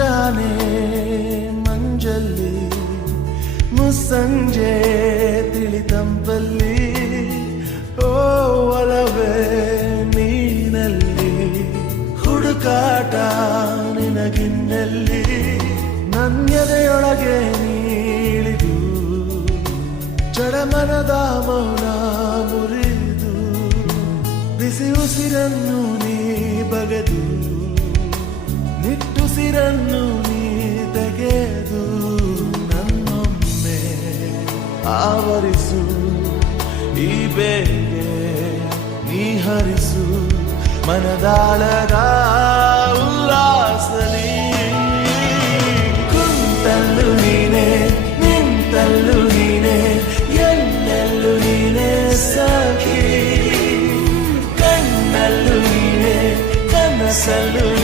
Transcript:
ಮುಂಜಾನೆ ಮಂಜಲ್ಲಿ ಮುಸ್ಸಂಜೆ ತಿಳಿದಂಬಲ್ಲಿ ಓ ಒಲವೇ ನೀನಲ್ಲಿ ಹುಡುಕಾಟ ನಿನಗಿನ್ನಲ್ಲಿ ನನ್ಯದೆಯೊಳಗೆ ನೀಳಿದು ಚಡಮನದ ಮೌನ ಮುರಿದು ಬಿಸಿ ಉಸಿರನ್ನು ನೀ ಬಗೆದು ಕಣ್ಣನ್ನು ನೀ ತೆಗೆದು ನನ್ನೊಮ್ಮೆ ಆವರಿಸು ಈ ಬೇಗೆ ನೀ ಹರಿಸು ಮನದಾಳದ ಉಲ್ಲಾಸಲಿ ಕುಂತಲ್ಲು ನೀನೆ ನಿಂತಲ್ಲು ನೀನೆ ಎಲ್ಲೆಲ್ಲು ನೀನೆ ಸಖಿ ಕಣ್ಣಲ್ಲು ಕನಸಲ್ಲು